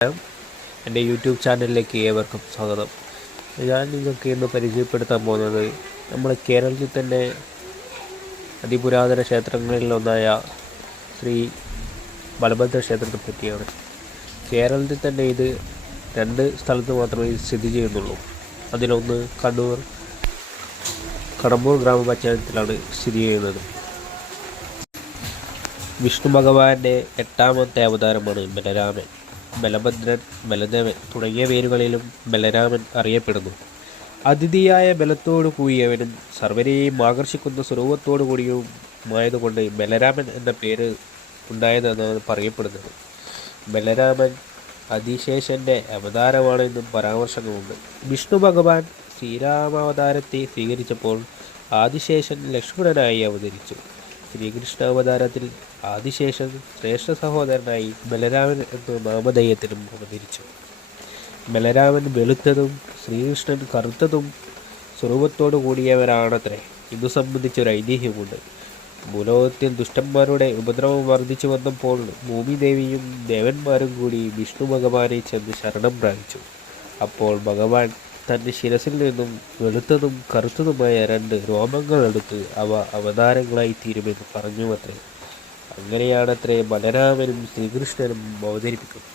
എൻ്റെ യൂട്യൂബ് ചാനലിലേക്ക് ഏവർക്കും സ്വാഗതം. ഞാൻ നിങ്ങൾക്ക് ഇന്ന് പരിചയപ്പെടുത്താൻ പോകുന്നത് നമ്മുടെ കേരളത്തിൽ തന്നെ അതിപുരാതന ക്ഷേത്രങ്ങളിലൊന്നായ ശ്രീ ബലഭദ്ര ക്ഷേത്രത്തെ പറ്റിയാണ്. കേരളത്തിൽ തന്നെ ഇത് 2 സ്ഥലത്ത് മാത്രമേ സ്ഥിതി ചെയ്യുന്നുള്ളൂ. അതിലൊന്ന് കടമ്പൂർ ഗ്രാമപഞ്ചായത്തിലാണ് സ്ഥിതി ചെയ്യുന്നത്. വിഷ്ണു ഭഗവാന്റെ 8ാമത്തെ അവതാരമാണ് ബലരാമൻ. ബലഭദ്രൻ, ബലദേവൻ തുടങ്ങിയ പേരുകളിലും ബലരാമൻ അറിയപ്പെടുന്നു. അതിഥിയായ ബലത്തോടു കൂടിയവനും സർവരെയും ആകർഷിക്കുന്ന സ്വരൂപത്തോടു കൂടിയുമായതുകൊണ്ട് ബലരാമൻ എന്ന പേര് ഉണ്ടായതെന്നാണ് പറയപ്പെടുന്നത്. ബലരാമൻ ആദിശേഷൻ്റെ അവതാരമാണെന്നും പരാമർശങ്ങളുണ്ട്. വിഷ്ണു ഭഗവാൻ ശ്രീരാമാവതാരത്തെ സ്വീകരിച്ചപ്പോൾ ആദിശേഷൻ ലക്ഷ്മണനായി അവതരിച്ചു. ശ്രീകൃഷ്ണാവതാരത്തിൽ ആദിശേഷൻ ശ്രേഷ്ഠ സഹോദരനായി ബലരാമൻ എന്ന നാമധേയത്തിലും അവതരിച്ചു. ബലരാമൻ വെളുത്തതും ശ്രീകൃഷ്ണൻ കറുത്തതും സ്വരൂപത്തോടു കൂടിയവരാണത്രേ. ഇതു സംബന്ധിച്ചൊരു ഐതിഹ്യമുണ്ട്. ഭൂലോകത്തിൽ ദുഷ്ടന്മാരുടെ ഉപദ്രവം വർദ്ധിച്ചു വന്നപ്പോൾ ഭൂമിദേവിയും ദേവന്മാരും കൂടി വിഷ്ണു ഭഗവാനെ ചെന്ന് ശരണം പ്രാപിച്ചു. അപ്പോൾ ഭഗവാൻ തൻ്റെ ശിരസിൽ നിന്നും വെളുത്തതും കറുത്തതുമായ 2 രോമങ്ങളെടുത്ത് അവ അവതാരങ്ങളായി തീരുമെന്ന് പറഞ്ഞുവത്രേ. അങ്ങനെയാണത്രേ ബലരാമനും ശ്രീകൃഷ്ണനും അവതരിപ്പിക്കുന്നത്.